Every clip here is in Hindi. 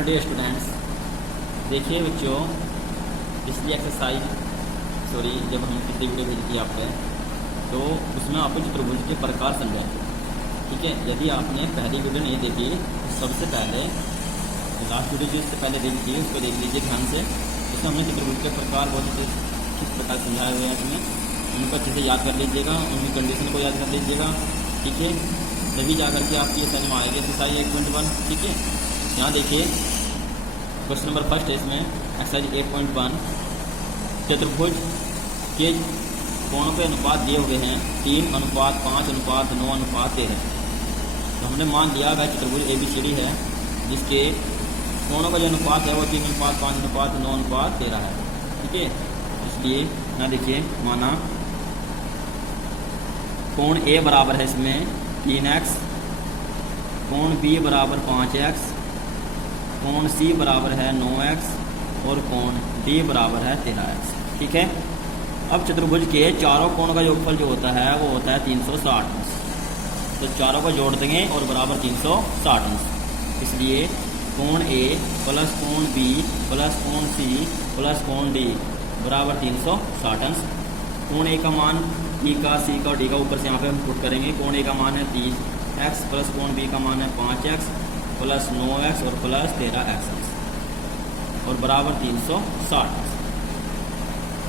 हेलो डियर स्टूडेंट्स, देखिए बच्चों, पिछली एक्सरसाइज जब हमने पिछली वीडियो भेजी थी आपको, तो उसमें आपको चतुर्भुज के प्रकार समझाए थे। ठीक है, यदि आपने पहली वीडियो नहीं देखी तो सबसे पहले लास्ट वीडियो जो इससे पहले देखी थी उसको देख लीजिए ध्यान से। उसमें हमने चतुर्भुज के प्रकार बहुत अच्छे किस प्रकार समझाए हुए हैं उसमें, उनको अच्छे से याद कर लीजिएगा, उनकी कंडीशन को याद कर लीजिएगा। ठीक है, तभी जा करके आपकी ये समझ में आएगी एक्सरसाइज 1.1। ठीक है, यहाँ देखिए क्वेश्चन नंबर फर्स्ट है इसमें एक्सरसाइज 8.1। चतुर्भुज के कोणों के अनुपात दिए हुए हैं 3:5:9:13। तो हमने मान लिया वह चतुर्भुज ABCD है जिसके कोणों का जो अनुपात है वो 3:5:9:13 है। ठीक है, इसलिए यहाँ देखिए माना कोण A बराबर है इसमें 3x, कोण B बराबर 5x, कोण C बराबर है 9x और कोण D बराबर है 13x। ठीक है, अब चतुर्भुज के चारों कोणों का योगफल जो होता है वो होता है 360 अंश। तो चारों को जोड़ देंगे और बराबर 360 अंश, इसलिए कोण A प्लस कोण B प्लस कोण C प्लस कोण D बराबर 360 अंश। कोण A का मान B का, C का और D का ऊपर से यहाँ पे हम पुट करेंगे। कोण A का मान है 3x प्लस कोण B का मान है 5x प्लस 9x और प्लस 13x और बराबर 360।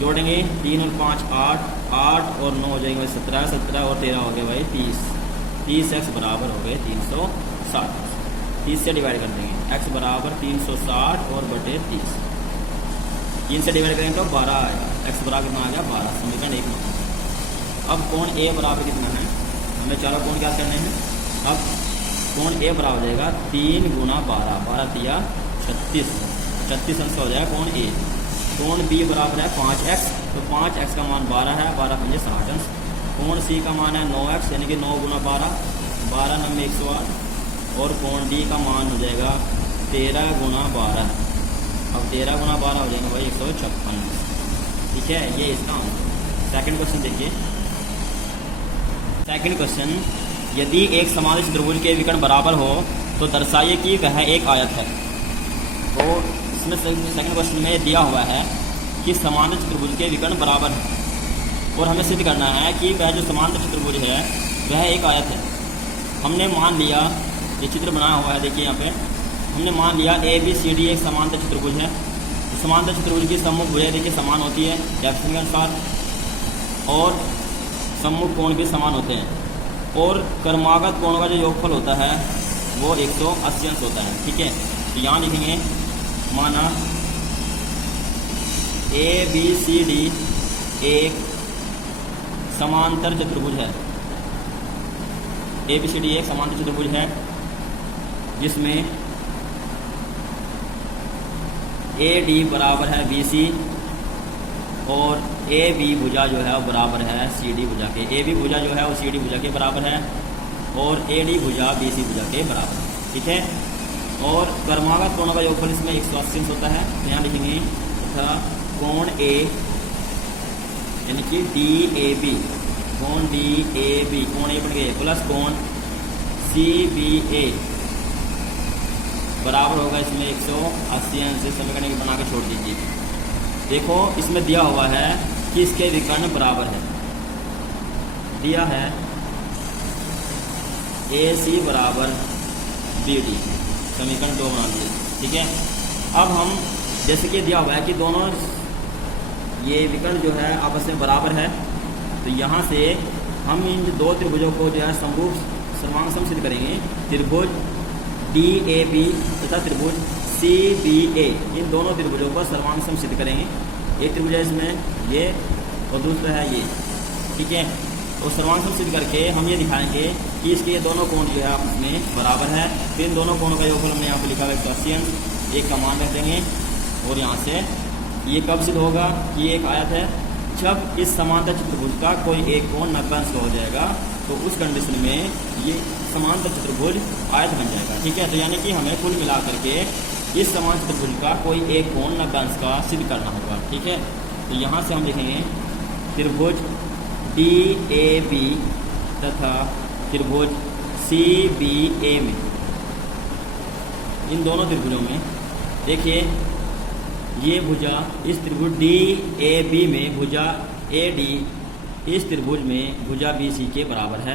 जोड़ेंगे 3 और 5 8, 8 और 9 हो जाएंगे भाई 17, 17 और 13 हो गए भाई 30, 30x बराबर हो गए 360। 30 से डिवाइड कर देंगे, x बराबर 360 और बटे 30। 3 से डिवाइड करेंगे तो 12 आएगा, x बराबर कितना आ गया 12। समीकरण 1 में अब कोण A बराबर कितना है, हमें चारों कोण क्या करने हैं। अब कोण A बराबर हो जाएगा 3 × 12, 12 तिया 36, 36 अंश हो जाएगा कोण A। कोण B बराबर है 5x, तो 5x का मान 12 है, 12 × 60 अंश। कोण C का मान है 9x यानी कि 9 × 12, 12 9 108 और कोण D का मान हो जाएगा 13 × 12। अब 13 × 12 हो जाएगा भाई 156। ठीक है, ये इसका आंसर। सेकंड क्वेश्चन देखिए। सेकंड क्वेश्चन, यदि एक समान चतुर्भुज के विकर्ण बराबर हो तो दर्शाइए कि वह एक आयत है। तो इसमें सेकंड क्वेश्चन में दिया हुआ है कि समांतर चतुर्भुज के विकर्ण बराबर है और हमें सिद्ध करना है कि वह जो समांतर चतुर्भुज है वह एक आयत है। हमने मान लिया, ये चित्र बनाया हुआ है देखिए यहाँ पे, हमने मान लिया ABCD एक समांतर चतुर्भुज है। तो समांतर चतुर्भुज की सम्मुख भुजाएं देखिए समान होती है कैप्शन के अनुसार, और सम्मुख कोण भी समान होते हैं, और क्रमागत कोणों का जो योगफल होता है वो 180 अंश होता है। ठीक है, तो यहाँ लिखेंगे माना ABCD एक समांतर चतुर्भुज है। ABCD एक समांतर चतुर्भुज है जिसमें AD बराबर है BC और AB भुजा जो है वो बराबर है CD भुजा के। AB भुजा जो है वो CD भुजा के बराबर है और AD भुजा BC भुजा के बराबर है। ठीक है, और क्रमागत कोणों का योगफल इसमें 180 अंश होता है। तो यहाँ लिखेंगे तथा कोण A यानी कि DAB, कोण DAB, कोण A बन गए प्लस कोण CBA बराबर होगा इसमें 180 अंश। समीकरण बना के छोड़ दीजिए। देखो इसमें दिया हुआ है कि इसके विकर्ण बराबर है, दिया है AC बराबर BD, समीकरण 2 बना दिए। ठीक है, अब हम जैसे कि दिया हुआ है कि दोनों ये विकर्ण जो है आपस में बराबर है, तो यहाँ से हम इन दो त्रिभुजों को जो है समरूप सर्वांग सम सिद्ध करेंगे। त्रिभुज DAB तथा त्रिभुज CBA, इन दोनों त्रिभुजों को सर्वांग सम सिद्ध करेंगे। एक त्रिभुज है इसमें ये और दूसरा है ये। ठीक है, तो सर्वांग सम सिद्ध करके हम ये दिखाएंगे कि इसके ये दोनों कोण जो है आपस में बराबर है। फिर इन दोनों कोणों का योगफल हमने यहाँ पे लिखा है 180 अंश, एक का मान रख देंगे। और यहाँ से ये कब सिद्ध होगा कि ये एक आयत है, जब इस समांतर चतुर्भुज का कोई एक कोण 90 अंश हो जाएगा, तो उस कंडीशन में ये समांतर चतुर्भुज आयत बन जाएगा। ठीक है, तो यानी कि हमें कुल मिला करके इस समान चतुर्भुज का कोई एक कोण 90 अंश का सिद्ध करना होगा। ठीक है, तो यहाँ से हम लिखेंगे त्रिभुज DAB तथा त्रिभुज CBA में इन दोनों त्रिभुजों में देखिए, ये भुजा इस त्रिभुज डी ए बी में भुजा ए डी इस त्रिभुज में भुजा बी सी के बराबर है,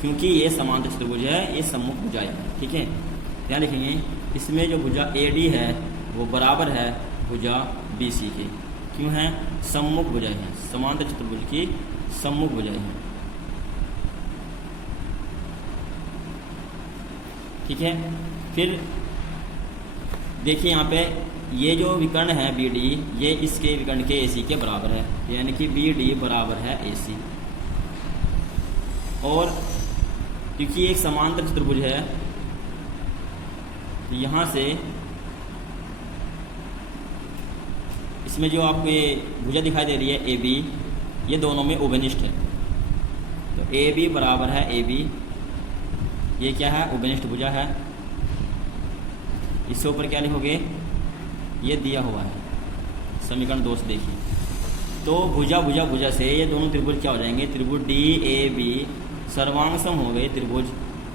क्योंकि ये समांतर चतुर्भुज है, ये सम्मुख भुजाएं है। ठीक है, ध्यान रखेंगे, इसमें जो भुजा ए डी है वो बराबर है भुजा बी सी के। क्यों है? सम्मुख भुजाएं हैं, समांतर चतुर्भुज की सम्मुख भुजाएं हैं। ठीक है, फिर देखिए यहाँ पे ये जो विकर्ण है बी डी, ये इसके विकर्ण के ए सी के बराबर है, यानी कि बी डी बराबर है ए सी। और क्योंकि एक समांतर चतुर्भुज है, तो यहाँ से इसमें जो आपको ये भुजा दिखाई दे रही है ए बी, ये दोनों में उभयनिष्ठ है। तो ए बी बराबर है ए बी, ये क्या है? उभयनिष्ठ भुजा है। इसके ऊपर क्या लिखोगे? ये दिया हुआ है समीकरण 2 से देखिए। तो भुजा भुजा भुजा से ये दोनों त्रिभुज क्या हो जाएंगे? त्रिभुज डी ए बी सर्वांग सम हो गए त्रिभुज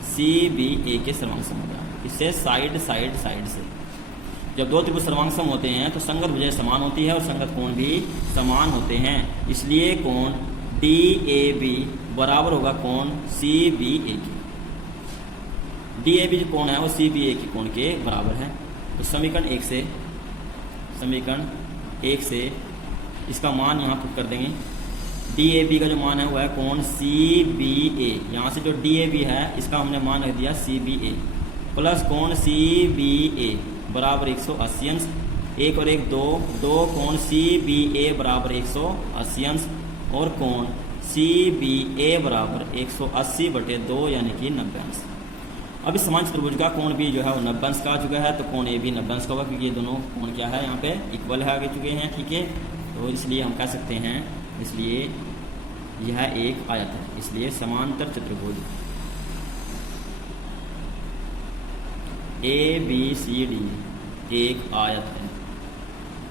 सी बी ए के सर्वांग सम हो गया। इससे साइड साइड साइड से जब दो त्रिभुज सर्वांग सम होते हैं तो संगत भुजाएं समान होती है और संगत कोण भी समान होते हैं। इसलिए कोण डी ए बी बराबर होगा कोण सी बी ए के। डी ए बी जो कोण है वो सी बी ए के कोण के बराबर है। तो समीकरण 1 से इसका मान यहाँ पुट कर देंगे। डी ए बी का जो मान है वो है कोण सी बी ए, यहाँ से जो डी ए बी है इसका हमने मान रख दिया सी बी ए, प्लस कोण सी बी ए बराबर 180 अंश, 1 और 1 2, 2 कोण सी बी ए बराबर 180 अंश और कोण सी बी ए बराबर 180/2 यानी कि 90 अंश। अब इस समान चतुर्भुज का कोण भी जो है वो 90 अंश का आ चुका है, तो कोण ए भी 90 अंश का होगा, क्योंकि ये दोनों कोण क्या है यहाँ पे इक्वल है, आगे चुके हैं। ठीक है, तो इसलिए हम कह सकते हैं, इसलिए यह एक आयत है, इसलिए समांतर चतुर्भुज ए बी सी डी एक आयत है।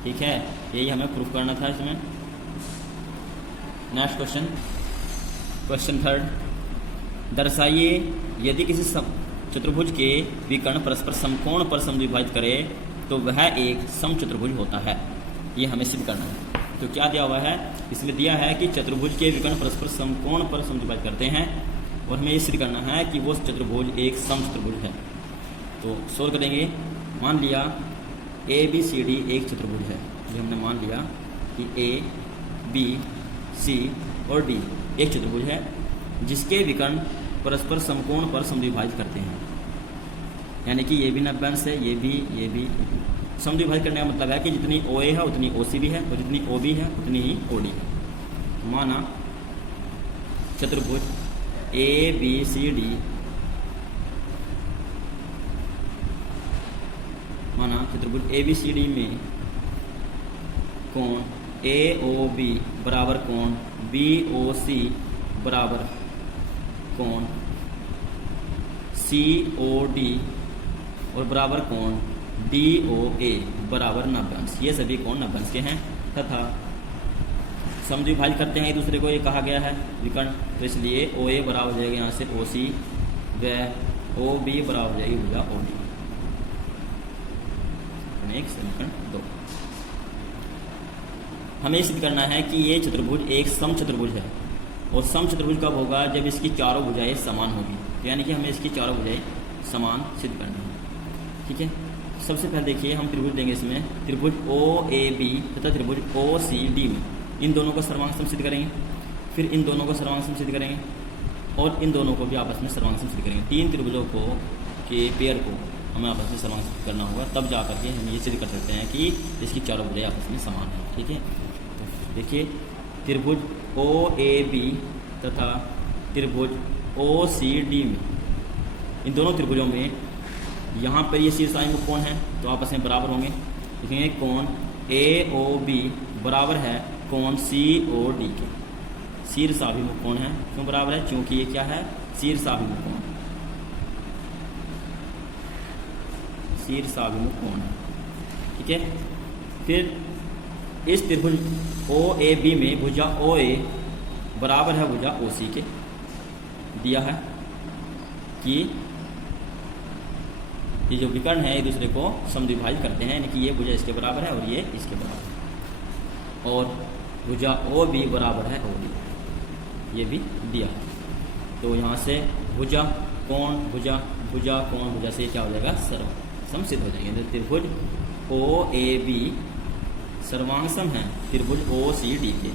ठीक है, यही हमें प्रूफ करना था इसमें। नेक्स्ट क्वेश्चन 3, दर्शाइए यदि किसी चतुर्भुज के विकर्ण परस्पर समकोण पर समद्विभाजित करे तो वह एक समचतुर्भुज होता है। ये हमें सिद्ध करना है। तो क्या दिया हुआ है? इसमें दिया है कि चतुर्भुज के विकर्ण परस्पर समकोण पर समद्विभाजित करते हैं और हमें ये सिद्ध करना है कि वो चतुर्भुज एक समचतुर्भुज है। तो सोल्व करेंगे। मान लिया ए बी सी डी एक चतुर्भुज है, जो हमने मान लिया कि ए बी सी और डी एक चतुर्भुज है जिसके विकर्ण परस्पर समकोण पर समद्विभाजित करते हैं, यानी कि ये भी 90 अंश है, ये भी समद्विभाजित करने का मतलब है कि जितनी ओ ए है उतनी ओ सी भी है और जितनी ओ बी है उतनी ही ओ डी है। माना चतुर्भुज ए बी सी डी, माना चतुर्भुज ए बी सी डी में कोण ए ओ बी बराबर कोण बी ओ सी बराबर कोण सी ओ डी और बराबर कोण डी ओ ए बराबर 90 अंश। ये सभी कोण 90 अंश के हैं तथा समद्विभाजित करते हैं एक दूसरे को, ये कहा गया है विकर्ण। तो इसलिए ओ ए बराबर हो जाएगा यहाँ से ओ सी व ओ बी बराबर हो जाएगी भुजा ओ डी। नेक्स्ट समीकरण 2, हमें सिद्ध करना है कि ये चतुर्भुज एक समचतुर्भुज है और समचतुर्भुज कब होगा? जब इसकी चारों भुजाएं समान होगी, यानी कि हमें इसकी चारों भुजाएं समान सिद्ध करनी है। ठीक है, सबसे पहले देखिए हम त्रिभुज देंगे इसमें, त्रिभुज ओ ए बी तथा त्रिभुज ओ सी डी में इन दोनों का सर्वांग सम सिद्ध करेंगे, फिर इन दोनों का सर्वांग सम सिद्ध करेंगे और इन दोनों को भी आपस में सर्वांग सम सिद्ध करेंगे। 3 त्रिभुजों को के पेयर को हमें आपस में सर्वांग सिद्ध करना होगा, तब जा करके हम ये सिद्ध कर सकते हैं कि इसकी चारों भुजाएं आपस में समान हैं। ठीक है, तो देखिए त्रिभुज ओ ए बी तथा त्रिभुज ओ सी डी में इन दोनों त्रिभुजों में यहाँ पर ये शीर्षाभिमुख कोण है तो आपस में बराबर होंगे। देखेंगे कोण ए ओ बी बराबर है कोण सी ओ डी के। शीर्षाभिमुख कोण है, क्यों बराबर है? क्योंकि ये क्या है? शीर्षाभिमुख कोण, शीर्षाभिमुख कोण है। ठीक है, फिर इस त्रिभुज ओ ए बी में भुजा ओ ए बराबर है भुजा ओ सी के। दिया है कि ये जो विकर्ण है एक दूसरे को समद्विभाजित करते हैं, यानी कि ये भुजा इसके बराबर है और ये इसके बराबर है। और भुजा ओ बी बराबर है ओ डी, ये भी दिया है। तो यहाँ से भुजा कोण भुजा भुजा कोण भुजा से क्या हो जाएगा, सर्वसम सिद्ध हो जाएंगे। तो त्रिभुज ओ ए बी सर्वांगसम है त्रिभुज ओ सी डी के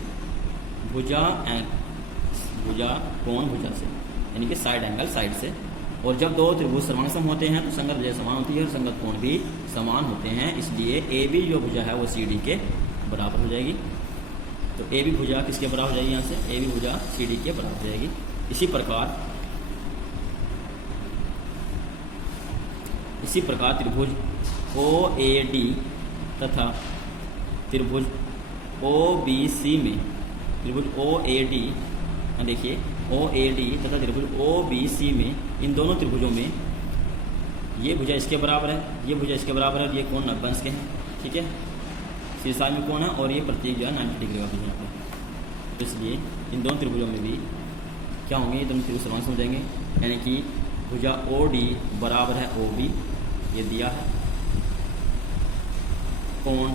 भुजा कोण भुजा से, यानी कि साइड एंगल साइड से। और जब दो त्रिभुज सर्वांगसम होते हैं तो संगत भुजा समान होती है और संगत कोण भी समान होते हैं, इसलिए ए बी जो भुजा है वो सी डी के बराबर हो जाएगी। तो ए बी भुजा किसके बराबर हो जाएगी, यहाँ से ए बी भुजा सी डी के बराबर हो जाएगी। इसी प्रकार त्रिभुज ओ ए डी तथा त्रिभुज ओ बी सी में त्रिभुज ओ ए डी, देखिए ओ ए डी तथा त्रिभुज ओ बी सी में, इन दोनों त्रिभुजों में ये भुजा इसके बराबर है, ये भुजा इसके बराबर है, ये कोण 90 अंश के हैं, ठीक है, शीर्षाय में कोण है और ये प्रत्येक जो है 90 डिग्री का भुजा है। तो इसलिए इन दोनों त्रिभुजों में भी क्या होंगे, ये दोनों त्रिभुज सर्वांगसम हो जाएंगे, यानी कि भुजा ओ डी बराबर है ओ बी, ये दिया है। कोण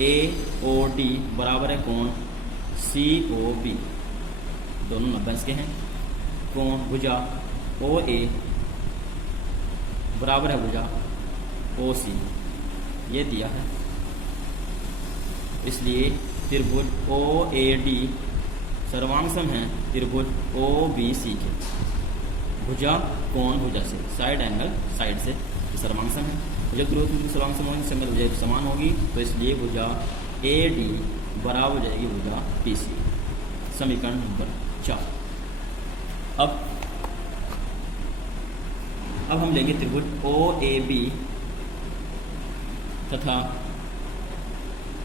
ए ओ डी बराबर है कोण सी ओ बी, दोनों 90 अंश के हैं। कोण भुजा ओ ए बराबर है भुजा ओ सी, ये दिया है। इसलिए त्रिभुज ओ ए डी सर्वांगसम है त्रिभुज ओ बी सी के भुजा कोण भुजा से, साइड एंगल साइड से सर्वांगसम है। जब त्रिभुज सर्वांगसम होगी संगत भुजा समान होगी, तो इसलिए भुजा ए डी बराबर हो जाएगी भुजा पी सी। समीकरण नंबर 4। अब हम लेंगे त्रिभुज ओ ए बी तथा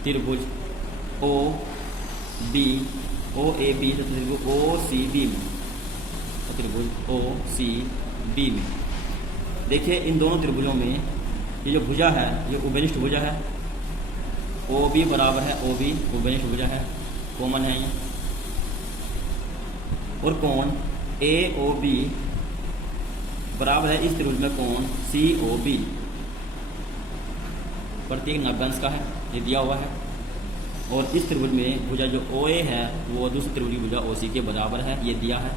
त्रिभुज ओ ए बी तथा त्रिभुज ओ सी बी में, त्रिभुज ओ सी बी में देखिए इन दोनों त्रिभुजों में ये जो भुजा है ये उभयनिष्ठ भुजा है, ओ बी बराबर है ओ बी, उभयनिष्ठ भुजा है, कॉमन है ये। और कोण ए ओ बी बराबर है इस त्रिभुज में कोण सी ओ बी, प्रत्येक 90 अंश का है, ये दिया हुआ है। और इस त्रिभुज में भुजा जो ओ ए है वो दूसरी त्रिभुज की भुजा ओ सी के बराबर है, ये दिया है,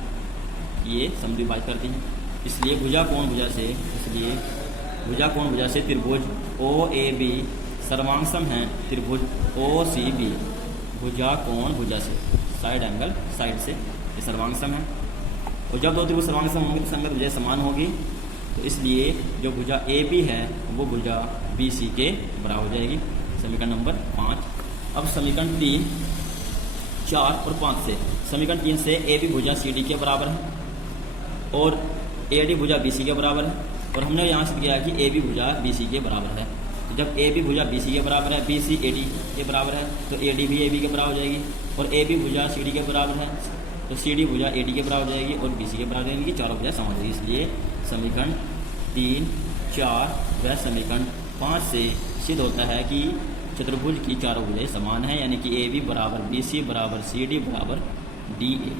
ये समद्विभाजित करती हैं। इसलिए भुजा कोण भुजा से त्रिभुज ओ ए बी सर्वांगसम है त्रिभुज ओ सी बी, भुजा कोण भुजा से, साइड एंगल साइड से, ये सर्वांगसम है। और जब दो त्रिभुज सर्वांगसम होंगे तो संगत भुजा समान होगी, तो इसलिए जो भुजा ए बी है वो भुजा बी सी के बराबर हो जाएगी। समीकरण नंबर 5। अब समीकरण 3, 4 और 5 से, समीकरण 3 से ए बी भुजा सी डी के बराबर है और ए डी भुजा बी सी के बराबर है। और हमने यहाँ से किया कि ए बी भुजा बी सी के बराबर है, तो जब ए बी भुजा बी सी के बराबर है, बी सी ए डी के बराबर है, तो ए डी भी ए बी के बराबर हो जाएगी। और ए बी भुजा सी डी के बराबर है तो सी डी भुजा ए डी के बराबर हो जाएगी और बी सी के बराबर हो जाएगी, चारों भुजा समान हो जाएगी। इसलिए समीकरण 3, 4 व समीकरण 5 से सिद्ध होता है कि चतुर्भुज की चारों भुजाएं समान हैं, यानी कि ए बी बराबर बी सी बराबर सी डी बराबर डी ए,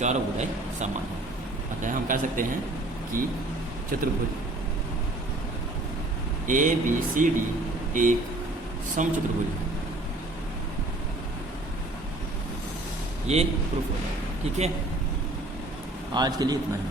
चारों भुजाएं समान हैं। अतः हम कह सकते हैं कि चतुर्भुज ए बी सी डी एक समचतुर्भुज है। ये प्रूफ हो जाएगा। ठीक है, आज के लिए इतना ही।